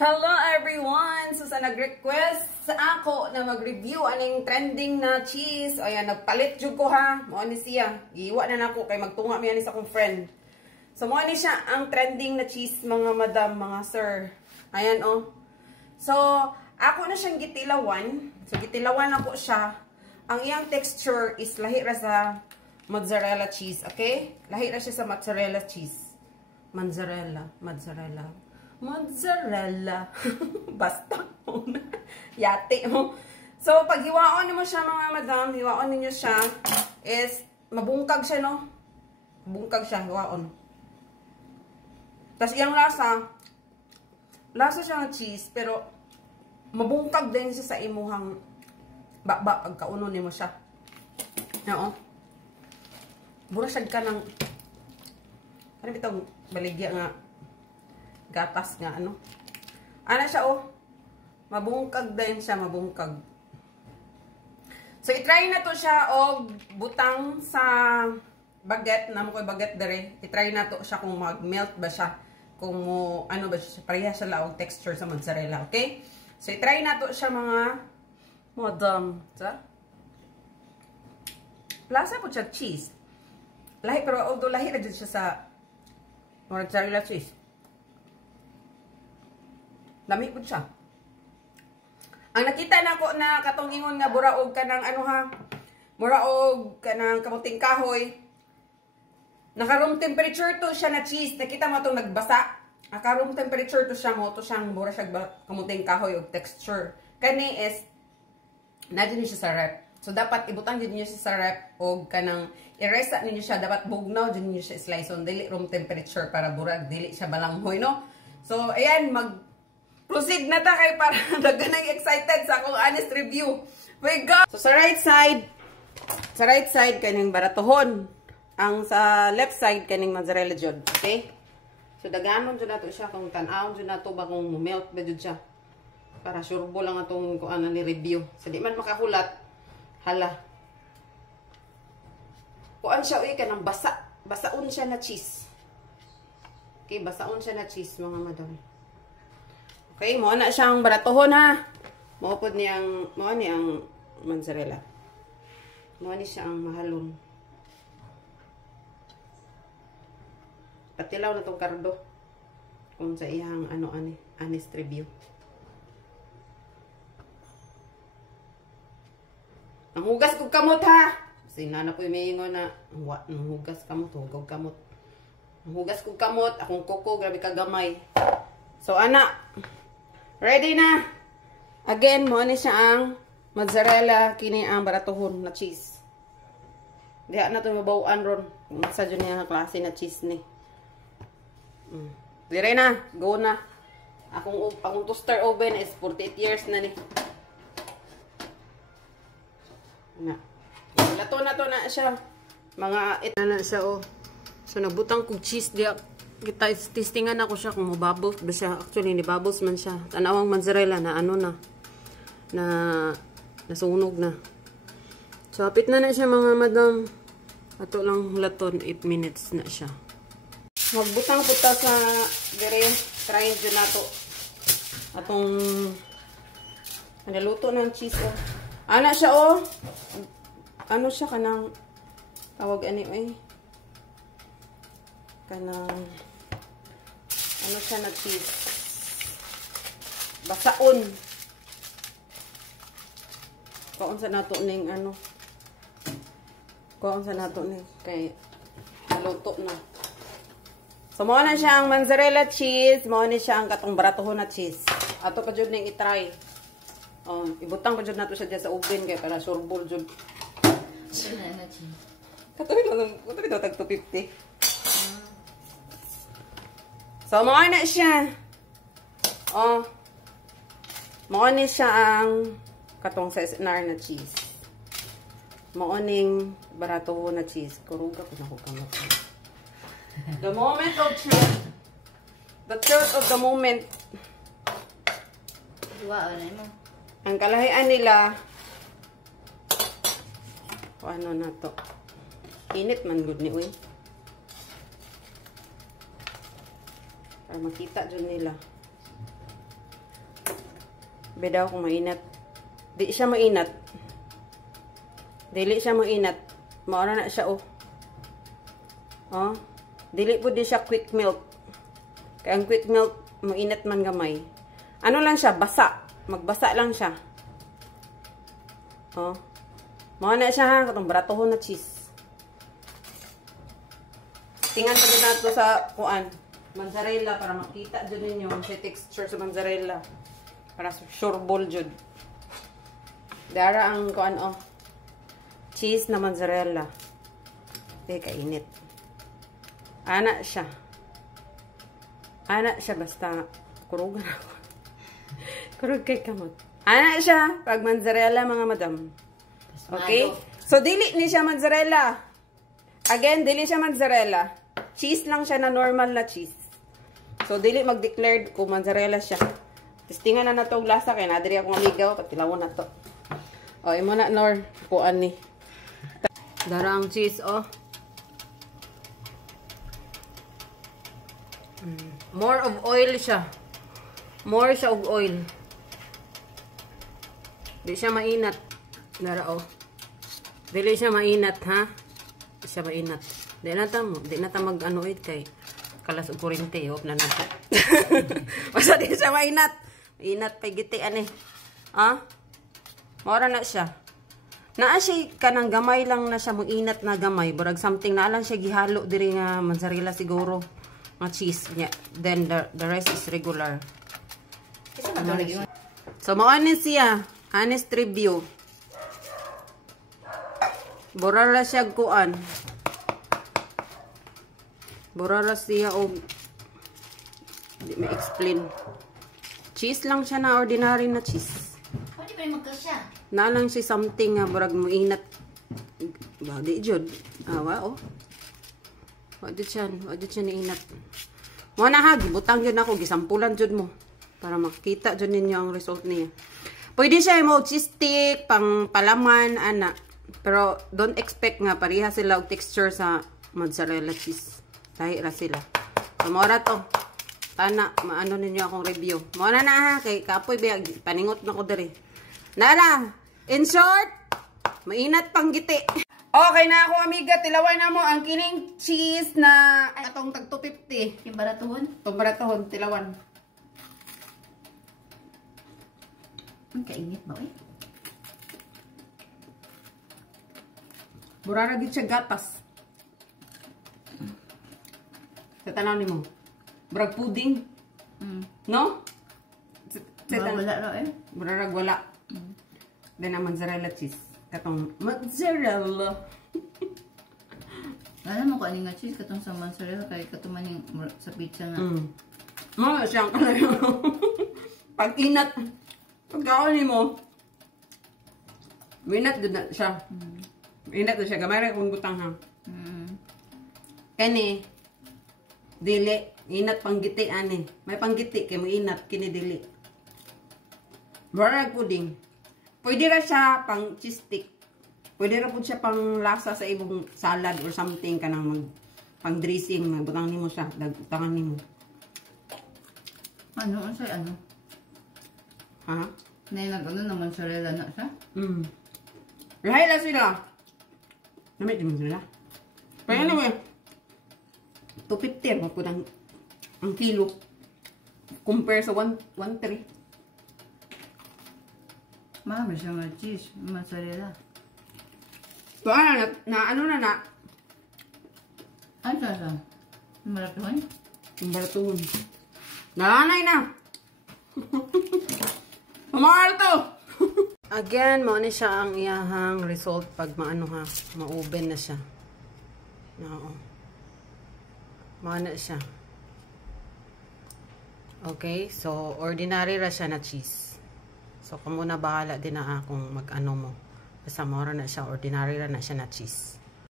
Hello everyone! So sa nag-request sa ako na mag-review aning trending na cheese. O yan, nagpalit jud ko ha. Mao ni siya. Giwa na nako kay magtunga mi ani sa akong friend. So mao ni siya ang trending na cheese mga madam, mga sir. Ayan oh. So ako na siyang gitilawan. So gitilawan ako siya. Ang iyang texture is lahi ra sa mozzarella cheese, okay? Lahi ra siya sa mozzarella cheese. Mozzarella. Basta. Yate mo. So, pag hiwaon mo siya mga madam, hiwaon ninyo siya, is, mabungkag siya, no? Mabungkag siya, hiwaon. Tapos, yung lasa siya ng cheese, pero, mabungkag din siya sa imuhang bakba, pagkauno mo siya. Oo. Burasag ka ng, ano bitong baligya nga, gatas nga, ano. Ano siya, oh. Mabungkag din siya, mabungkag. So, itry na to siya, oh, butang sa baget, namo ko baget dere. Itry na to siya kung mag-melt ba siya. Kung ano ba siya, pareha siya laog texture sa mozzarella, okay? So, itry na to siya, mga madam. Sa? Lasa po siya cheese. Lahi, pero although lahi na dyan siya sa mozzarella cheese. Lami po siya. Ang nakita na ko na katong ingon nga buraog ka ng ano ha, buraog ka ng kamuting kahoy. Naka-room temperature to siya na cheese. Nakita mo itong nagbasa. Naka-room temperature to siya mo. To siyang bura siya kamuting kahoy o texture. Kani is, na din siya sa rep. So, dapat ibutang din niyo siya sa rep o kanang i-rest ninyo siya. Dapat bugnaw din niyo siya slice on dili room temperature para burag dili siya balanghoy, no? So, ayan, proceed na ta kay para nagganang excited sa akong honest review. My God! So, sa right side, kaning baratohon. Ang sa left side, kaning mozzarella jud. Okay? So, daganon dyan na to siya. Kung tanawon dyan na to ba kung melt ba dyan siya. Para surbo lang itong kung ano ni review. So, di man makahulat. Hala. Kuan siya, uy, kanang basa. Basaon siya na cheese. Okay, basaon siya na cheese, mga madam. Okay, mo na siyang baratohon ha. Mo ni ang mozzarella. Mo ni siya ang mahalon. Patilaw na tong kardo. Kung sa iyang honest review. Ang hugas kong kamot ha. Kasi nana po yung mayingon na ang hugas kamot, hugaw kamot. Ang hugas kong kamot, akong kuko, grabe kagamay. So, ana. Ready na. Again, mo ni siya ang mozzarella, kini ang baratohon na cheese. Diha na ito mabawaan ron. Kung nasa dyan niya klase na cheese ni. Dire na. Go na. Akong toaster oven is 48 years na ni. Na. Lato na to na siya. Mga ito na siya, oh. So, nagbutang kong cheese diya. Kita testingan ako siya kung mabubbles ba siya. Actually, ni bubbles man siya. Tanawang mozzarella na ano na. Na nasunog na. So, apit na siya mga madam. Ato lang laton. 8 minutes na siya. Magbutang po ta sa dire. Try dyan na to. Atong naluto ng cheese, oh. Ana siya, oh. Ano siya kanang tawag anyway. Kanang ano siya na cheese. Basaon. Kaon sa nato ning ano. Kaon sa nato ning kay naluto na. So mo na siya ang mozzarella cheese, mo ni siya ang katong baratohon na cheese. Ato pa jud ning i-try. Oh, ibutang ko jud nato siya sa oven kay para surbol jud. Banana cheese. Katuloy daw tag 250. So mo na siya. Oh. Mo ni siya ang katong senar na cheese. Mo ning baratohon na cheese. Kuruga ko na ko kamot. The moment of truth. The truth of the moment. Wow, ano mo? Ang kalahian nila, ano na to? Init man good ni uy. Para makita dyan nila. Bidaw kung mainat. Di siya mainat. Dili siya mainat. Maura na siya, oh. Oh. Dili po di siya quick melt. Kaya ang quick melt, mainat man gamay. Ano lang siya? Basa. Magbasa lang siya. Oh. Maura na siya, ha. Katong baratohon na cheese. Tingnan pa din nato sa kuan. Mozzarella para makita dyan ninyo sa texture sa mozzarella. Para sure ball dyan. Dara ang kuan, oh. Cheese na mozzarella. Kainit. Ana siya. Ana siya basta kurugan ako. Kurug kay kamot. Ana siya pag mozzarella mga madam. Okay? So dili ni siya mozzarella. Again, dili siya mozzarella. Cheese lang siya na normal na cheese. So dili mag-declared kung mozzarella siya. Testingan na natong lasa kay nadiri akong amigaw patilawon na to. O imo na Nor kuan ni. Dara ang cheese, oh. More of oil siya. More siya of oil. Di siya mainat. Dara, oh. Dili siya mainat, ha? Di siya mainat. Di na ta mag-ano kay kalas og kurente, hop na nato. Basta di siya mainat. Mainat pa gitian eh. Ha? Mora na siya. Naa siya kanang gamay lang na siya, inat na gamay. Burag something na lang siya gihalo diri nga mozzarella siguro. Nga cheese niya. Then the rest is regular. So mao ni siya. Honest review. Burara siya kuan. Burara siya og di ma-explain. Cheese lang siya na ordinary na cheese. Pwede ba yung magkasya? Na lang siya something nga burag mo inat. Ba di jud. Wa oh. Wa di siya ni inat. Mo na ha gibutang jud ako gisampulan jud mo para makita jud ninyo ang result niya. Pwede siya mo cheese stick pang palaman ana. Pero don't expect nga pareha sila og texture sa mozzarella cheese. Tahi ra sila. So mo ra to. Tana maano ninyo akong review. Mo na ha kay kapoy biya paningot na ko diri. Nara, in short, mainat pang giti. Okay na ako, amiga. Tilaway na mo ang kining cheese na atong tag 250. Yung baratuhon? Itong baratohon, tilawan. Ang kainit ba, eh? Burara gid siya gatas. Sa tanaw ni mo. Burag pudding. No? Wala ra, eh. Burara wala. Then ang mozzarella cheese. Katong mozzarella. Alam mo ko ani nga cheese katong sa mozzarella kay katuman yung sa pizza nga. Mga siyang kalayo. Pag inat. Pagkaon mo. Minat doon na siya. Minat doon siya. Gamay rin kung butang ha. Kani. Dili. Inat panggiti ani. May panggiti kay mo inat. Kini dili. Barag pudding. Pwede ra siya pang cheese stick. Pwede ra po siya pang lasa sa ibong salad or something kanang mag pang dressing, magbutang nimo siya, dagutangan nimo. Ano unsay ano? Ha? Nay nag-ano na mozzarella na siya? Lahi la sila. Namit din sila. Pero anyway, 250 mo po ang kilo compare sa 1.3. Marami siya nga cheese, mozzarella. So ano na Ano siya? Maratuhan? yung baratuhon. Nalanay na. Umar to. Again, mo ni siya ang iyahang result pag maano ha, ma-oven na siya. Oo. Maana siya. Okay, so ordinary ra siya na cheese. So kamo na bahala din na kung mag-ano mo. Basta mora na siya, ordinary ra na siya na cheese.